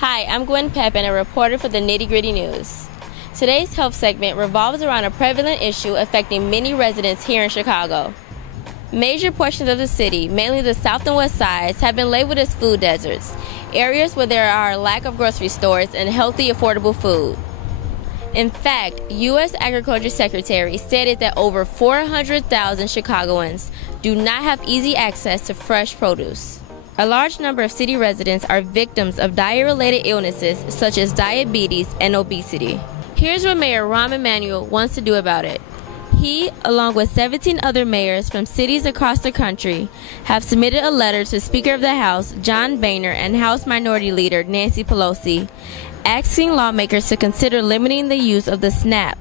Hi, I'm Gwen Pepin, a reporter for the Nitty Gritty News. Today's health segment revolves around a prevalent issue affecting many residents here in Chicago. Major portions of the city, mainly the south and west sides, have been labeled as food deserts, areas where there are a lack of grocery stores and healthy, affordable food. In fact, U.S. Agriculture Secretary stated that over 400,000 Chicagoans do not have easy access to fresh produce. A large number of city residents are victims of diet-related illnesses such as diabetes and obesity. Here's what Mayor Rahm Emanuel wants to do about it. He, along with 17 other mayors from cities across the country, have submitted a letter to Speaker of the House John Boehner and House Minority Leader Nancy Pelosi, asking lawmakers to consider limiting the use of the SNAP,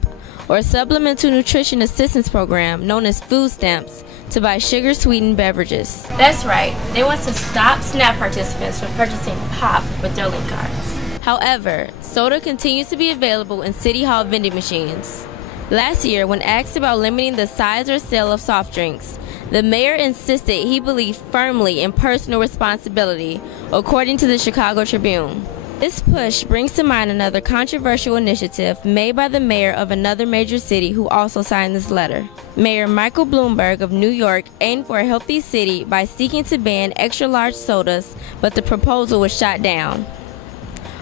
or Supplemental Nutrition Assistance Program, known as food stamps, to buy sugar-sweetened beverages. That's right, they want to stop SNAP participants from purchasing pop with their link cards. However, soda continues to be available in City Hall vending machines. Last year, when asked about limiting the size or sale of soft drinks, the mayor insisted he believed firmly in personal responsibility, according to the Chicago Tribune. This push brings to mind another controversial initiative made by the mayor of another major city who also signed this letter. Mayor Michael Bloomberg of New York aimed for a healthy city by seeking to ban extra-large sodas, but the proposal was shot down.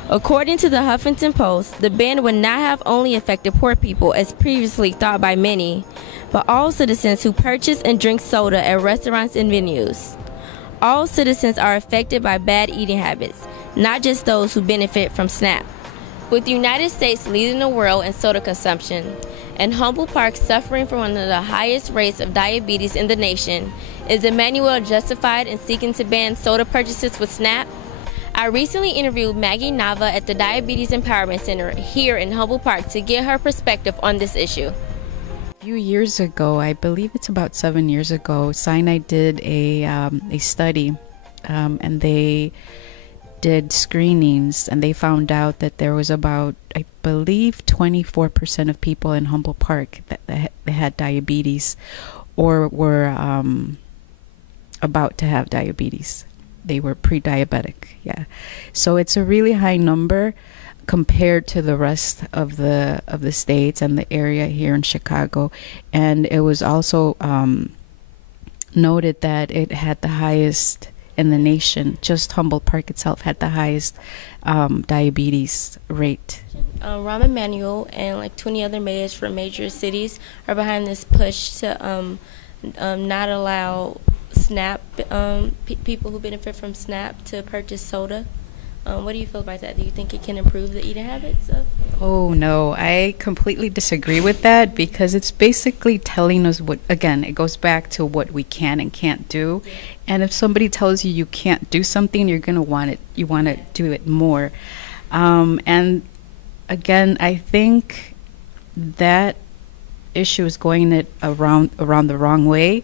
According to the Huffington Post, the ban would not have only affected poor people as previously thought by many, but all citizens who purchase and drink soda at restaurants and venues. All citizens are affected by bad eating habits, not just those who benefit from SNAP. With the United States leading the world in soda consumption, and Humboldt Park suffering from one of the highest rates of diabetes in the nation, is Emanuel justified in seeking to ban soda purchases with SNAP? I recently interviewed Maggie Nava at the Diabetes Empowerment Center here in Humboldt Park to get her perspective on this issue. A few years ago, I believe it's about 7 years ago, Sinai did a study, and they did screenings, and they found out that there was about, I believe, 24% of people in Humboldt Park that had diabetes or were about to have diabetes. They were pre-diabetic, yeah. So it's a really high number compared to the rest of the states and the area here in Chicago. And it was also noted that it had the highest in the nation. Just Humboldt Park itself had the highest diabetes rate. Rahm Emanuel and like 20 other mayors from major cities are behind this push to not allow SNAP, people who benefit from SNAP to purchase soda. What do you feel about that? Do you think it can improve the eating habits of? Oh no, I completely disagree with that, because it's basically telling us what, again, it goes back to what we can and can't do. Yeah. And if somebody tells you you can't do something, you're going to want it, you want to do it more. And again, I think that issue is going it around the wrong way.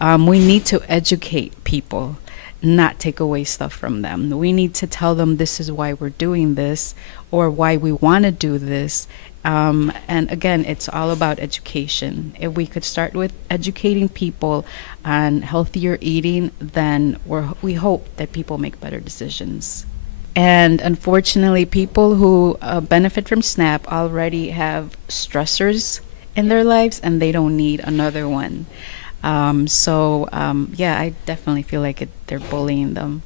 We need to educate people, not take away stuff from them. We need to tell them this is why we're doing this, or why we want to do this. And again, it's all about education. If we could start with educating people on healthier eating, then we hope that people make better decisions. And unfortunately, people who benefit from SNAP already have stressors in their lives, and they don't need another one. Yeah, I definitely feel like they're bullying them.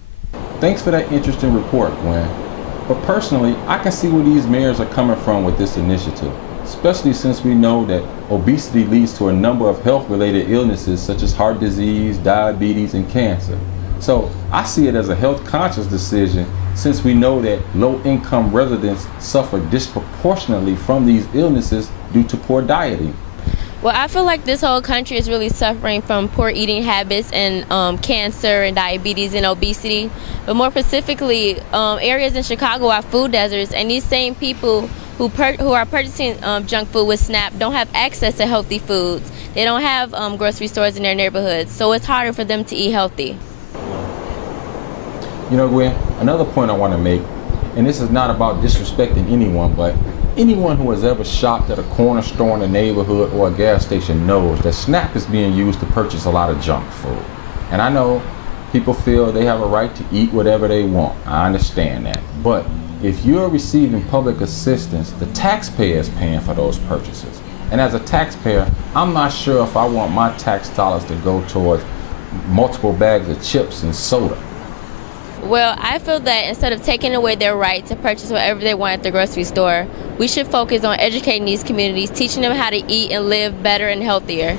Thanks for that interesting report, Gwen. But personally, I can see where these mayors are coming from with this initiative, especially since we know that obesity leads to a number of health-related illnesses such as heart disease, diabetes, and cancer. So I see it as a health-conscious decision, since we know that low-income residents suffer disproportionately from these illnesses due to poor dieting. Well, I feel like this whole country is really suffering from poor eating habits and cancer and diabetes and obesity. But more specifically, areas in Chicago are food deserts, and these same people who are purchasing junk food with SNAP don't have access to healthy foods. They don't have grocery stores in their neighborhoods, so it's harder for them to eat healthy. You know, Gwen, another point I want to make, and this is not about disrespecting anyone, but anyone who has ever shopped at a corner store in the neighborhood or a gas station knows that SNAP is being used to purchase a lot of junk food. And I know people feel they have a right to eat whatever they want. I understand that. But if you're receiving public assistance, the taxpayer is paying for those purchases. And as a taxpayer, I'm not sure if I want my tax dollars to go towards multiple bags of chips and soda. Well, I feel that instead of taking away their right to purchase whatever they want at the grocery store, we should focus on educating these communities, teaching them how to eat and live better and healthier.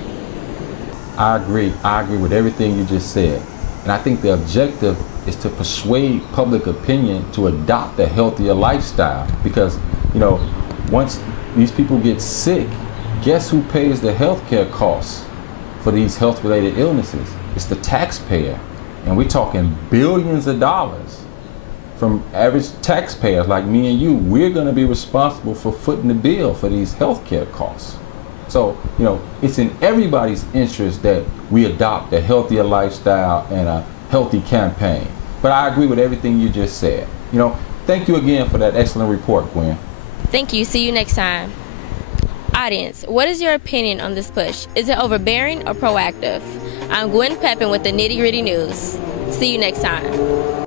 I agree with everything you just said. And I think the objective is to persuade public opinion to adopt a healthier lifestyle. Because, once these people get sick, guess who pays the healthcare costs for these health-related illnesses? It's the taxpayer. And we're talking billions of dollars from average taxpayers like me and you. We're going to be responsible for footing the bill for these healthcare costs. So, it's in everybody's interest that we adopt a healthier lifestyle and a healthy campaign. But I agree with everything you just said. Thank you again for that excellent report, Gwen. Thank you. See you next time. Audience, what is your opinion on this push? Is it overbearing or proactive? I'm Gwen Pepin with the Nitty Gritty News. See you next time.